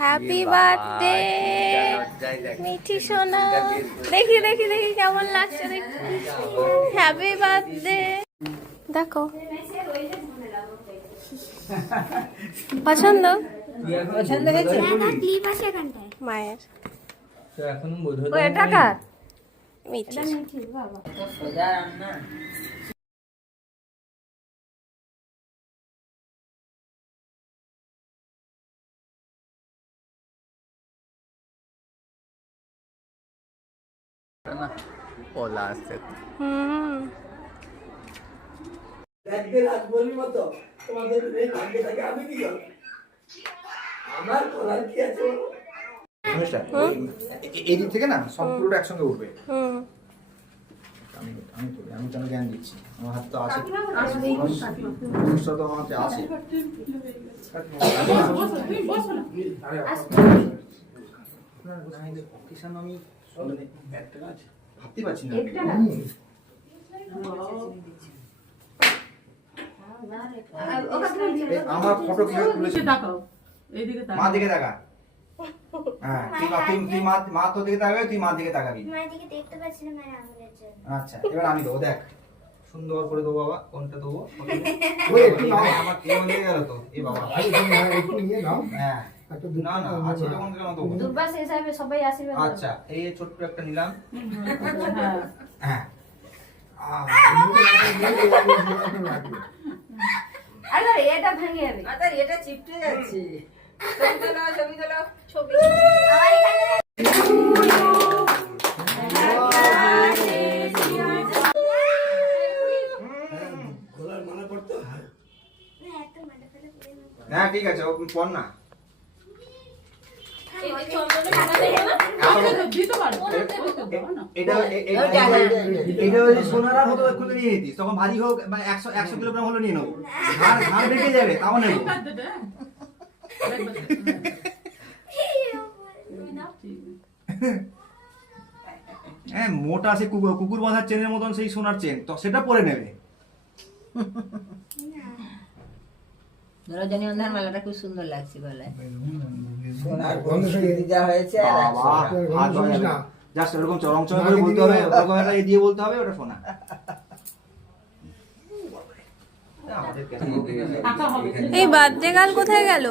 Happy birthday Mithi সোনা। দেখি দেখি দেখি কেমন লাগছে দেখি। Happy birthday. দেখো পছন্দ পছন্দ হয়েছে মায়ের। ও এটা কার? মিঠি বাবা এদিক থেকে না সম্পূর্ণটা একসঙ্গে উঠবে। আমি তো জ্ঞান দিচ্ছি, আমার হাতে তো আছে, তো আমার হাতে আছে। আমি ভাবতে পারছি না। আমার ফটো কিভাবে তুলেছি? মা দিকে তাকা। হ্যাঁ, তুই মা তো দিকে তাকাবি, তুই মা দিকে তাকাবি। আচ্ছা, এবার আমি দেবো, দেখ সুন্দর করে দেবো বাবা। কোনটা দেবো? আমার কি মনে গেল তো এই বাবা। হ্যাঁ না না আছে, যখন কেন দেবো। সবাই আশীর্বাদ। আচ্ছা, এই ছোট্ট একটা নিলাম। হ্যাঁ আরে এটা ভেঙে যাবে। আরে এটা চিপটে যাচ্ছে। ছবি তোলো ছবি। হ্যাঁ ঠিক আছে, পর না। এটা যদি সোনারা হতো খুলে নিয়ে নিতিস, তখন ভারী হোক বা 100 কিলোগ্রাম হলো নিয়ে নেবো। ঘাড় বেঁকে যাবে, তাও নেবো। হ্যাঁ মোটা সে কুকুর বাঁধার চেনের মতন সেই সোনার চেন, তো সেটা পরে নেবে। রজনীগন্ধার মালাটা খুব সুন্দর লাগছে গলায়। সোনার গন্ধ যা হয়েছে জাস্ট এরকম চরম চরম করে বলতে হবে, ওরকম একটা দিয়ে বলতে হবে ওটা সোনা। এই বার্থডে গার্ল কোথায় গেল?